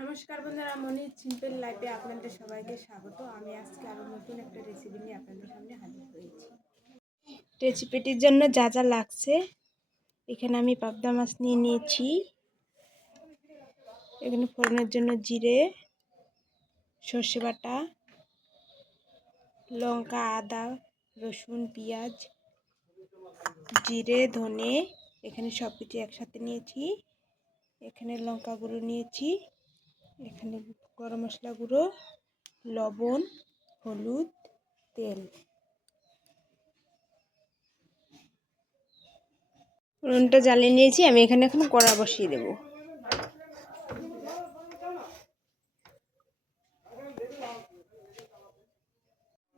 নমস্কার বন্ধুরা, মনির সিম্পল লাইফে আপনাদের সবাইকে স্বাগত। আমি আজকে আরও নতুন একটা রেসিপি নিয়ে আপনাদের সামনে হাজির হয়েছি। রেসিপিটির জন্য যা যা লাগছে, এখানে আমি পাবদা মাছ নিয়ে নিয়েছি। এখানে ফোড়নের জন্য জিরে, সর্ষে বাটা, লঙ্কা, আদা, রসুন, পেঁয়াজ, জিরে, ধনে, এখানে সব কিছু একসাথে নিয়েছি। এখানে লঙ্কা গুঁড়ো নিয়েছি, এখানে গরম মশলা গুঁড়ো, লবণ, হলুদ, তেল। উনুনটা জ্বালিয়ে নিয়েছি। আমি এখানে এখন কড়া বসিয়ে দেব।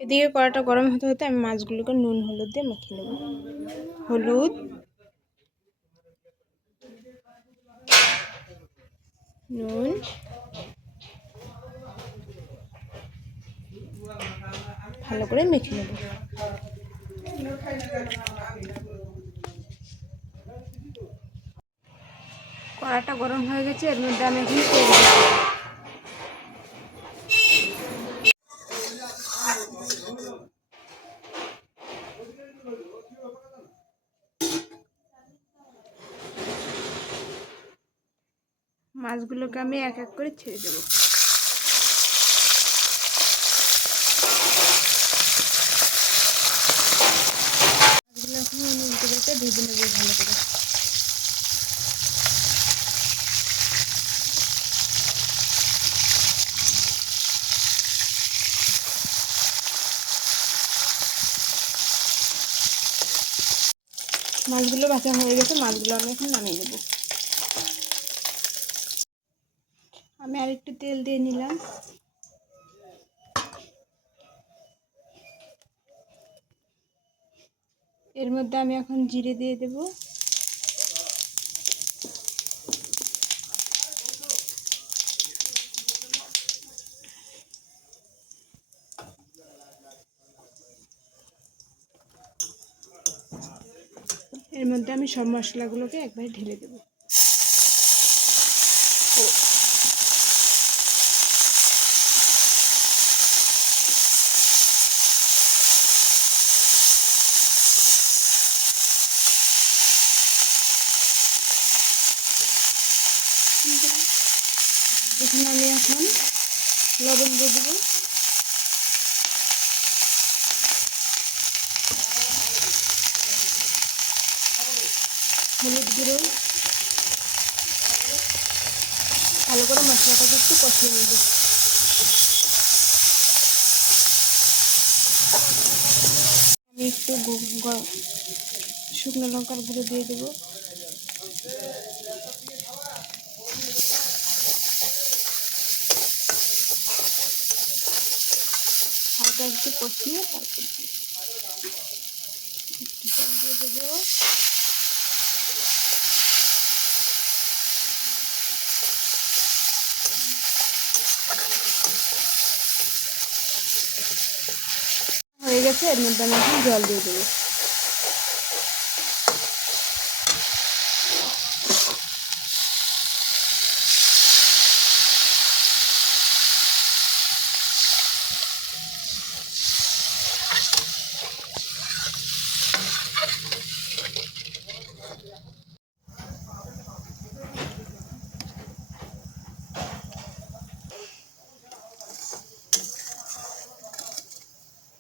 এদিকে কড়াটা গরম হতে হতে আমি মাছগুলোকে নুন হলুদ দিয়ে মাখিয়ে নেব। হলুদ, নুন, ভালো করে মেখে নেব। কড়াটা গরম হয়ে গেছে, এর মধ্যে আমি এখন তেল দেব। মাছগুলোকে আমি এক এক করে ছেড়ে দেব। মাছগুলো এখন উল্টে পাল্টে ভেজে নেব ভালো করে। মাছগুলো ভাজা হয়ে গেছে, মাছগুলো আমি এখন নামিয়ে দেব। আমি আর একটু তেল দিয়ে নিলাম। এর মধ্যে আমি এখন জিরে দিয়ে দেব। এর মধ্যে আমি সব মশলাগুলোকে একবারে ঢেলে দেব। এখানে আমি এখন লবণ দিয়ে দেবো, হলুদ গুঁড়ো, ভালো করে মশলাটাকে একটু কষিয়ে নেব। আমি একটু শুকনো লঙ্কার গুঁড়ো দিয়ে দেবো। হালকা একটু কষিয়ে তারপর একটু জল দিয়ে দেবো। হয়ে গেছে, এর মধ্যে আমি এখন জল দিয়ে দেবো।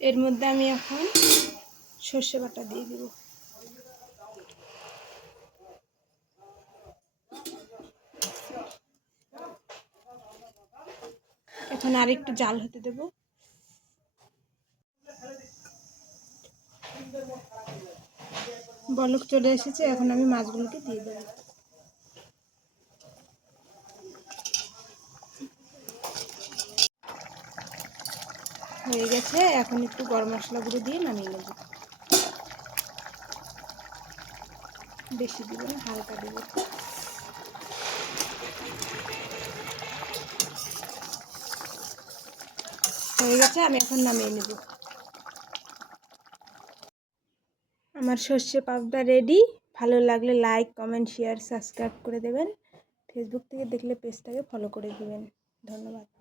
এর মধ্যে আমি এখন সর্ষে বাটা দিয়ে দেব। এখন আর একটু জাল হতে দেব। বলক চলে এসেছে, এখন আমি মাছগুলোকে দিয়ে দেব। হয়ে গেছে, এখন একটু গরম মশলা গুঁড়ো দিয়ে নামিয়ে নেব। বেশি দিব না, হালকা দেব। হয়ে গেছে, আমি এখন নামিয়ে নেব। আমার সর্ষে পাবদা রেডি। ভালো লাগলে লাইক, কমেন্ট, শেয়ার, সাবস্ক্রাইব করে দেবেন। ফেসবুক থেকে দেখলে পেজটাকে ফলো করে দিবেন। ধন্যবাদ।